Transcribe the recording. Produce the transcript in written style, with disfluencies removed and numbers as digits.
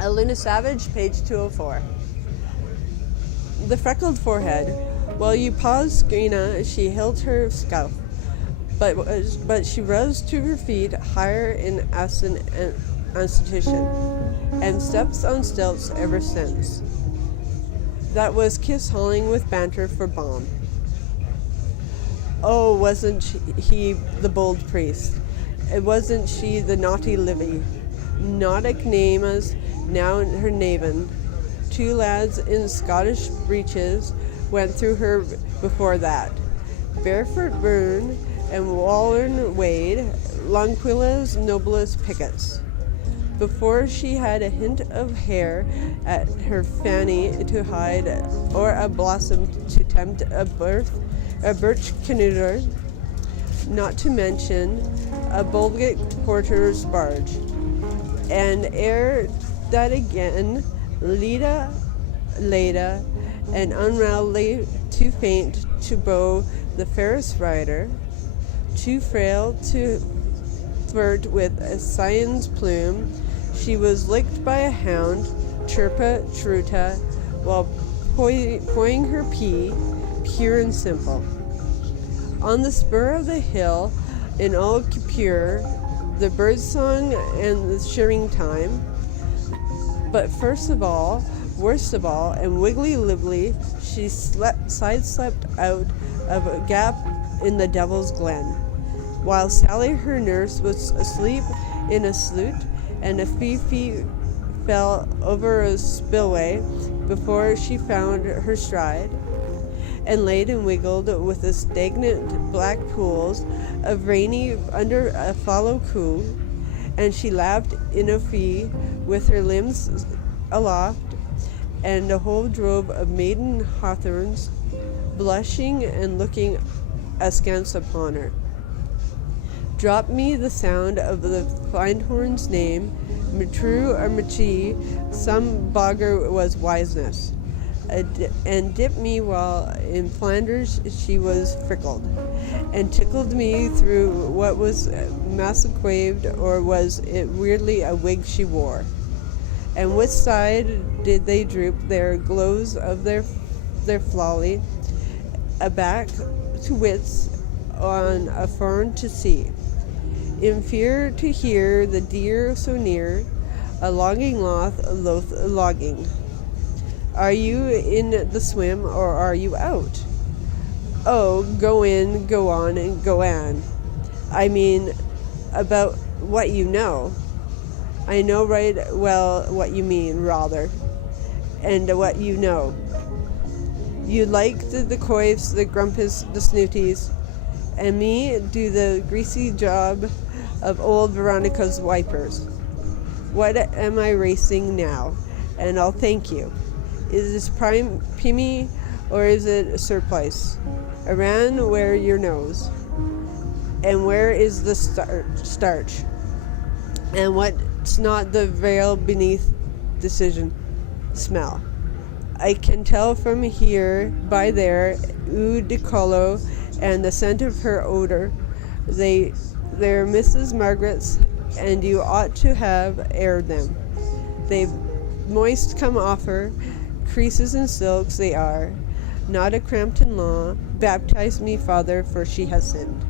Luna Savage, page 204. The freckled forehead. While you paused, Skrina, she held her scuff, but she rose to her feet higher in institution, and steps on stilts ever since. That was kiss hauling with banter for balm. Oh, wasn't he the bold priest? It wasn't she the naughty Livy? Not Ignamas, now her Naven. 2 lads in Scottish breeches went through her before that. Barefoot Burn and Wallern Wade, Lonquilla's noblest pickets. Before she had a hint of hair at her fanny to hide, or a blossom to tempt a birch canoer, not to mention a Bulgate porter's barge. And ere that again, Leda, and unravelly, too faint to bow the fairest rider, too frail to flirt with a scion's plume, she was licked by a hound, chirpa truta, while poing her pea, pure and simple. On the spur of the hill, in all pure, the birdsong and the shearing time. But worst of all, and wiggly-libbly, she sideslept out of a gap in the Devil's Glen, while Sally, her nurse, was asleep in a sloot, and a Fifi fell over a spillway before she found her stride, and laid and wiggled with the stagnant black pools of rainy under a fallow cool, and she laughed in a fee with her limbs aloft, and a whole drove of maiden hawthorns blushing and looking askance upon her. Drop me the sound of the findhorn's name, Matru or Machi, some bogger was wiseness, and dipped me while in Flanders she was frickled, and tickled me through what was massacraved, or was it weirdly a wig she wore. And which side did they droop their glows of their folly, aback to wits on a fern to see, in fear to hear the deer so near, a longing loth logging. Are you in the swim, or are you out? Oh, go in, go on, and go on. I mean, about what you know. I know right well what you mean, rather, and what you know. You like the coifs, the grumpus, the snooties, and me do the greasy job of old Veronica's wipers. What am I racing now? And I'll thank you. Is this prime pimmy, or is it a surplice? Around where your nose? And where is the starch? And what's not the veil beneath decision? Smell. I can tell from here, by there, eau de colo, and the scent of her odor. They're Mrs. Margaret's, and you ought to have aired them. They've moist come off her, creases and silks they are. Not a Crampton law. Baptize me, Father, for she has sinned.